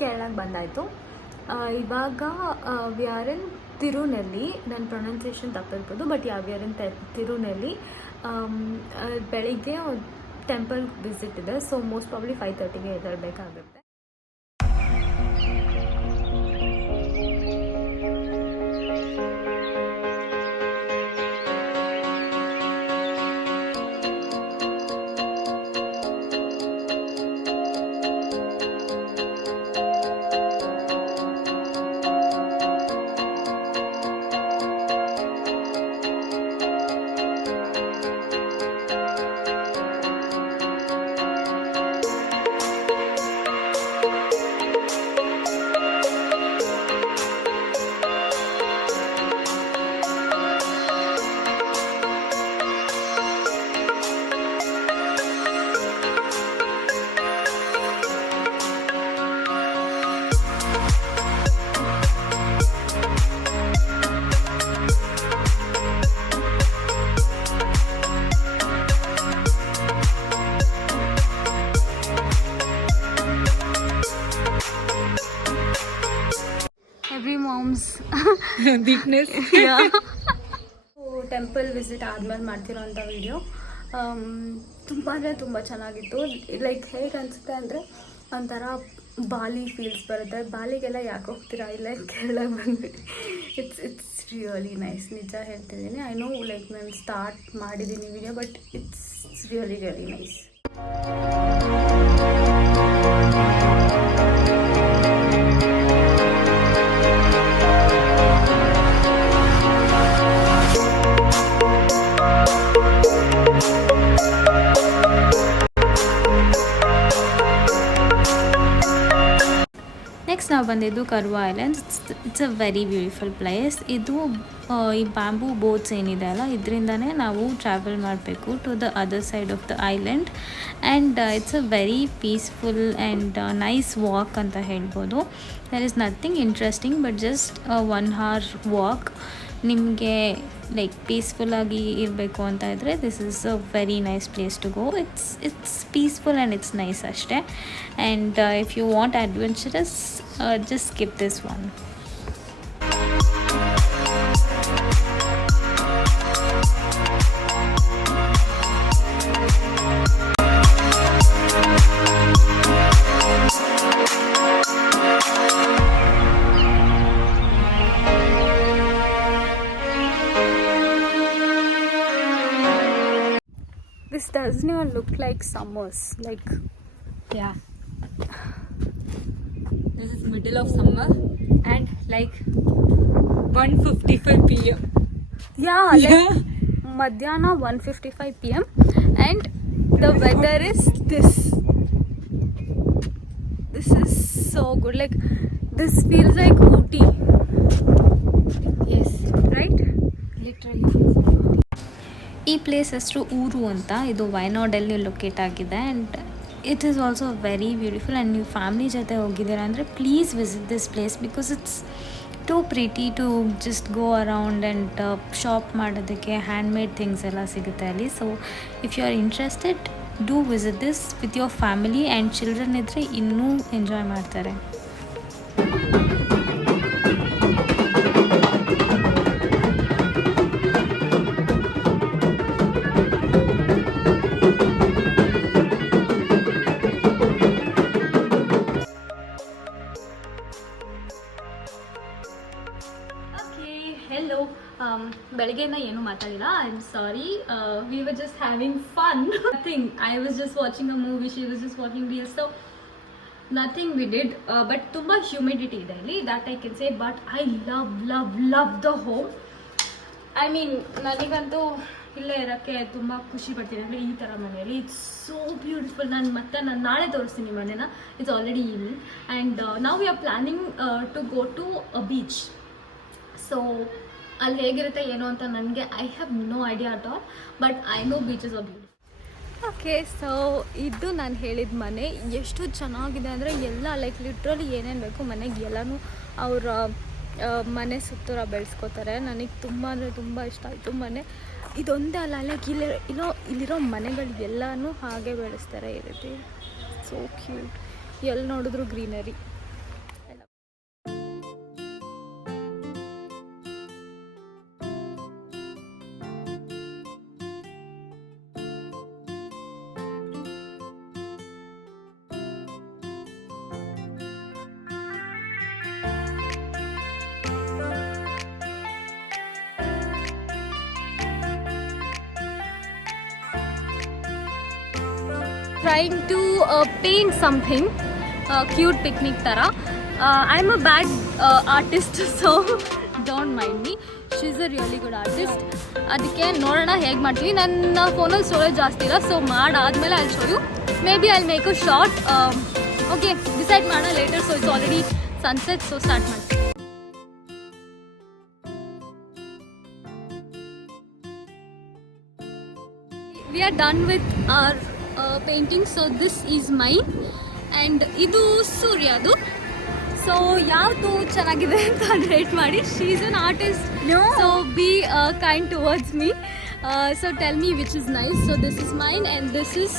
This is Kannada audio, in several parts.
ಕೇರಳಕ್ಕೆ ಬಂದಾಯಿತು. ಇವಾಗ ವಿ ಆರ್ ಇನ್ ತಿರುನಲ್ಲಿ ನನ್ನ ಪ್ರೊನೌನ್ಸಿಯೇಷನ್ ತಪ್ಪಿರ್ಬೋದು ಬಟ್ ಯಾವ ವಿ ಆರ್ ಇನ್ ತಿರುನಲ್ಲಿ ಬೆಳಿಗ್ಗೆ ಟೆಂಪಲ್ ವಿಸಿಟ್ ಇದೆ ಸೊ ಮೋಸ್ಟ್ ಪ್ರಾಬ್ಲಿ ಫೈವ್ ತರ್ಟಿಗೆ ಎದ್ದೇಳಬೇಕಾಗುತ್ತೆ. ವೀಕ್ನೆಸ್ ಟೆಂಪಲ್ ವಿಸಿಟ್ ಆದ್ಮೇಲೆ ಮಾಡ್ತಿರೋಂಥ ವಿಡಿಯೋ ತುಂಬ ಅಂದರೆ ತುಂಬ ಚೆನ್ನಾಗಿತ್ತು. ಲೈಕ್ ಹೇಗೆ ಅನಿಸುತ್ತೆ ಅಂದರೆ ಒಂಥರ ಬಾಲಿ ಫೀಲ್ಸ್ ಬರುತ್ತೆ. ಬಾಲಿಗೆಲ್ಲ ಯಾಕೆ ಹೋಗ್ತೀರಾ? ಇಲ್ಲ ಕೇರಳ ಬಂದ್ಬಿಟ್ಟು ಇಟ್ಸ್ ಇಟ್ಸ್ ರಿಯಲಿ ನೈಸ್ ನಿಜ ಹೇಳ್ತಿದ್ದೀನಿ. ಐ ನೋ ಲೈಕ್ ನಾನು ಸ್ಟಾರ್ಟ್ ಮಾಡಿದ್ದೀನಿ video but it's really really nice ಬಂದಿದ್ದು Kuruva island it's a very beautiful place ಇದು ಈ ಬ್ಯಾಂಬೂ ಬೋಟ್ಸ್ ಏನಿದೆ ಅಲ್ಲ, ಇದರಿಂದನೇ ನಾವು ಟ್ರಾವೆಲ್ ಮಾಡಬೇಕು to the other side of the island and it's a very peaceful and nice walk ಅಂತ ಹೇಳ್ಬೋದು. There is nothing interesting but just one hour walk ನಿಮಗೆ ಲೈಕ್ ಪೀಸ್ಫುಲ್ಲಾಗಿ ಇರಬೇಕು ಅಂತ ಇದ್ದರೆ this is a very nice place to go it's it's peaceful and it's nice ಅಷ್ಟೇ. And if you want adventurous uh, just skip this one. This doesn't even look like summers like yeah. This is middle of summer and like 155 p.m. Yeah Yeah. ಮಧ್ಯಾಹ್ನ one fifty five P M and the weather is this this is so good like this feels like Ooty Yes. Right Literally. ಈ ಪ್ಲೇಸ್ ಹೆಸರು ಊರು ಅಂತ ಇದು ವಯನಾಡಲ್ಲಿ ಲೊಕೇಟ್ ಆಗಿದೆ and it is also very beautiful and ನೀವು ಫ್ಯಾಮ್ಲಿ ಜೊತೆ ಹೋಗಿದ್ದೀರಾ ಅಂದರೆ please visit this place because it's too pretty to just go around and shop ಮಾಡೋದಕ್ಕೆ ಹ್ಯಾಂಡ್ಮೇಡ್ ಥಿಂಗ್ಸ್ ಎಲ್ಲ ಸಿಗುತ್ತೆ ಅಲ್ಲಿ so if you are interested do visit this with your family and children ಇದ್ದರೆ ಇನ್ನೂ ಎಂಜಾಯ್ ಮಾಡ್ತಾರೆ ಬೆಳಗ್ಗೆಯಿಂದ ಏನೂ ಮಾತಾಡಿಲ್ಲ. I am sorry we were just having fun nothing I was just watching a movie she was just watching reels so nothing we did but ತುಂಬ ಹ್ಯೂಮಿಡಿಟಿ ಇದೆ ಇಲ್ಲಿ. That I can say but I love love love the home I mean ನನಗಂತೂ ಇಲ್ಲೇ ಇರೋಕ್ಕೆ ತುಂಬ ಖುಷಿ ಪಡ್ತೀನಿ. ಅಂದರೆ ಈ ಥರ ಮನೆಯಲ್ಲಿ. ಇಟ್ಸ್ ಸೋ ಬ್ಯೂಟಿಫುಲ್ ನಾನು ಮತ್ತೆ ನಾನು ನಾಳೆ ತೋರಿಸ್ತೀನಿ ಮನೇನ. ಇಟ್ಸ್ ಆಲ್ರೆಡಿ ಇಲ್ಲಿ ಆ್ಯಂಡ್ ನಾವು you are planning to go to a beach so ಅಲ್ಲಿ ಹೇಗಿರುತ್ತೆ ಏನು ಅಂತ ನನಗೆ I have no idea at all but I know beaches of beautiful okay so ಇದು ನಾನು ಹೇಳಿದ ಮನೆ. ಎಷ್ಟು ಚೆನ್ನಾಗಿದೆ ಅಂದರೆ ಎಲ್ಲ ಲೈಕ್ ಲಿಟ್ರಲಿ ಏನೇನು ಬೇಕು ಮನೆಗೆ ಎಲ್ಲನೂ ಅವರ ಮನೆ ಸುತ್ತೂರ ಬೆಳೆಸ್ಕೋತಾರೆ. ನನಗೆ ತುಂಬ ಅಂದರೆ ತುಂಬ ಇಷ್ಟ ಆಯಿತು ಮನೆ. ಇದೊಂದೇ ಅಲ್ಲ ಲೈಕ್ ಇಲ್ಲಿ ಇರೋ, ಇಲ್ಲಿರೋ ಮನೆಗಳು ಎಲ್ಲನೂ ಹಾಗೆ ಬೆಳೆಸ್ತಾರೆ ಈ ರೀತಿ. ಸೋ ಕ್ಯೂಟ್ ಎಲ್ಲಿ ನೋಡಿದ್ರು greenery. Trying to paint something cute picnic ಥರ I am a bad artist so don't mind me she is a really good artist ಅದಕ್ಕೆ ನೋಡೋಣ ಹೇಗೆ ಮಾಡ್ತೀವಿ ನನ್ನ ಫೋನಲ್ಲಿ ಸ್ಟೋರೇಜ್ ಜಾಸ್ತಿ ಇಲ್ಲ ಸೊ ಮಾಡಾದ್ಮೇಲೆ ಅಲ್ಲಿ show you maybe I make a short okay decide ಮಾಡೋಣ later so it's already sunset so start ಮಾಡ್ತೀವಿ we are done with our uh, so this is my and ಇದು ಸೂರ್ಯದು ಸೊ ಯಾವುದು ಚೆನ್ನಾಗಿದೆ ಅಂತ ರೇಟ್ ಮಾಡಿ. She is an artist so be kind towards me so tell me which is nice so this is mine and this is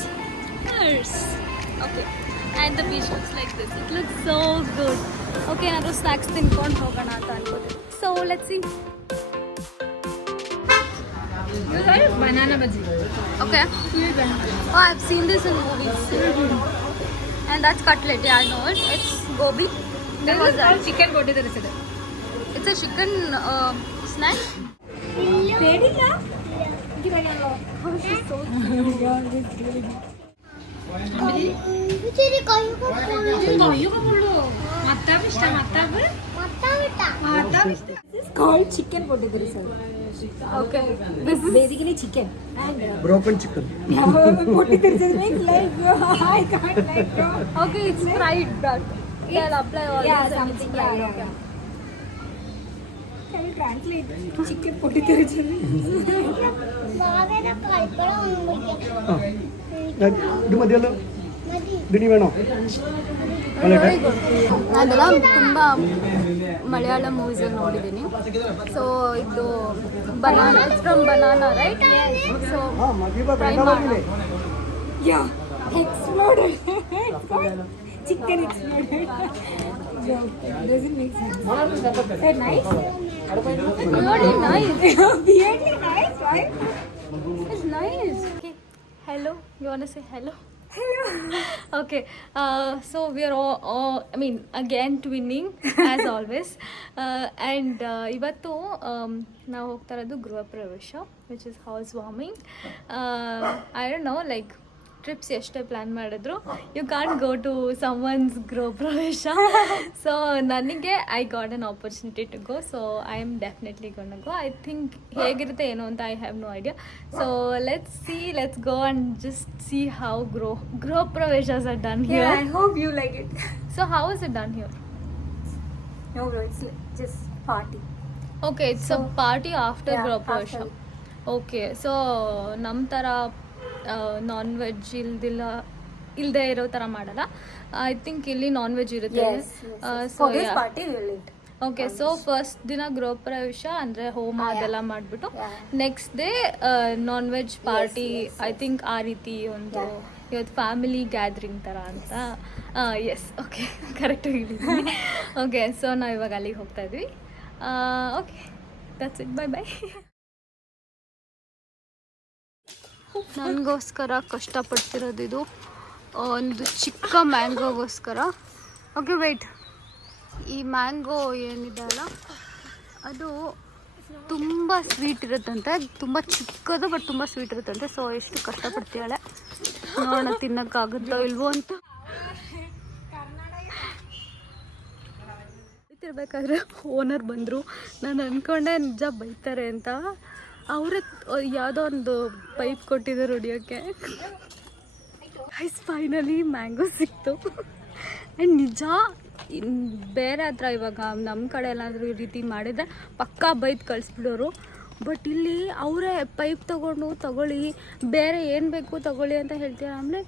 hers okay and the beach looks like this it looks so good okay ಏನಾದರೂ ಸ್ನ್ಯಾಕ್ಸ್ ತಿನ್ಕೊಂಡು ಹೋಗೋಣ ಅಂತ ಅನ್ಕೋತೀನಿ. So let see banana bhaji. Okay. Oh, I've seen this in movies. And that's cutlet. Yeah, I know it. It's gobi. This is called chicken body ತರಿಸಿದೆ It's a chicken uh, snack. ಮತ್ತಾಬ್ ಇಷ್ಟ ಮತ್ತಾಬ್ called chicken potato sir okay this is basically chicken and uh, broken chicken potato sir means like bro i can't like bro okay it's fried but they'll apply all yeah something yeah, yeah, yeah. Can you translate chicken potato sir മാവേന കൽപ്പട ഒന്നും വിളിക്കാം ഇത് മതിയല്ലോ ഇതിനി വേണോ ನಾನೆಲ್ಲ ತುಂಬ ಮಲಯಾಳ ಮೂವೀಸ್ ನೋಡಿದ್ದೀನಿ. ಸೊ ಇದು banana from banana right so try ಮಾಡಿ. Yeah explore chicken explore nice ನೋಡಿ nice nice hello you want to say hello Uh, are all, all, I mean, again twinning as always. Uh, and uh, ಇವತ್ತು um, ನಾವು ಹೋಗ್ತಾ ಇರೋದು Griha Pravesh which is house warming I don't know like trips ಎಷ್ಟೇ ಪ್ಲ್ಯಾನ್ ಮಾಡಿದ್ರು you can't go to someone's Griha Pravesh so ನನಗೆ I got an opportunity to go so I am definitely gonna go I think ಹೇಗಿರುತ್ತೆ ಏನು ಅಂತ I have no idea so let's see let's go and just see how Griha Griha Praveshes are done here I hope you like it so how is it done here no bro it's just party. Okay it's a So, party after Griha Griha Pravesh after. Okay so ನಮ್ಮ ಥರ ನಾನ್ ವೆಜ್ ಇಲ್ದಿಲ್ಲ ಇಲ್ಲದೆ ಇರೋ ಥರ ಮಾಡಲ್ಲ. ಐ ಥಿಂಕ್ ಇಲ್ಲಿ ನಾನ್ ವೆಜ್ ಇರುತ್ತೆ. ಸೊ ಓಕೆ ಸೊ ಫಸ್ಟ್ ದಿನ ಗೃಹ ಪ್ರವೇಶ ಅಂದರೆ ಹೋಮ ಅದೆಲ್ಲ ಮಾಡಿಬಿಟ್ಟು next day non veg party I think ಆ ರೀತಿ ಒಂದು ಇವತ್ತು ಫ್ಯಾಮಿಲಿ ಗ್ಯಾದ್ರಿಂಗ್ ಥರ ಅಂತ. ಎಸ್ ಓಕೆ ಕರೆಕ್ಟಾಗಿ ಹೇಳಿದ್ದೀನಿ. ಓಕೆ ಸೊ ನಾವು ಇವಾಗ ಅಲ್ಲಿಗೆ ಹೋಗ್ತಾ ಇದ್ವಿ. Okay that's it bye bye ನನಗೋಸ್ಕರ ಕಷ್ಟಪಡ್ತಿರೋದು ಇದು. ಒಂದು ಚಿಕ್ಕ ಮ್ಯಾಂಗೋಗೋಸ್ಕರ. ಓಕೆ ವೆಯ್ಟ್ ಈ ಮ್ಯಾಂಗೋ ಏನಿದೆ ಅಲ್ಲ, ಅದು ತುಂಬ ಸ್ವೀಟ್ ಇರುತ್ತಂತೆ. ತುಂಬ ಚಿಕ್ಕದು ಬಟ್ ತುಂಬ ಸ್ವೀಟ್ ಇರುತ್ತಂತೆ. ಸೊ ಎಷ್ಟು ಕಷ್ಟಪಡ್ತೀಯಾಳೆ ನೋಡೋಣ, ತಿನ್ನೋಕ್ಕಾಗುತ್ತೋ ಇಲ್ವೋ ಅಂತ. ಇರ್ಬೇಕಾದ್ರೆ ಓನರ್ ಬಂದರು. ನಾನು ಅಂದ್ಕೊಂಡೆ ನಿಜ ಬೈತಾರೆ ಅಂತ. ಅವರೇ ಯಾವುದೋ ಒಂದು ಪೈಪ್ ಕೊಟ್ಟಿದ್ದಾರೆ ಹೊಡಿಯೋಕ್ಕೆ. ಐಸ್ ಫೈನಲಿ ಮ್ಯಾಂಗೋ ಸಿಕ್ತು. ಆ್ಯಂಡ್ ನಿಜ ಬೇರೆ ಹತ್ರ ಇವಾಗ ನಮ್ಮ ಕಡೆ ಎಲ್ಲಾದರೂ ಈ ರೀತಿ ಮಾಡಿದರೆ ಪಕ್ಕಾ ಬೈದು ಕಳಿಸ್ಬಿಡೋರು. ಬಟ್ ಇಲ್ಲಿ ಅವರೇ ಪೈಪ್ ತೊಗೊಂಡು ತಗೊಳ್ಳಿ, ಬೇರೆ ಏನು ಬೇಕು ತಗೊಳ್ಳಿ ಅಂತ ಹೇಳ್ತೀರ? ಆಮೇಲೆ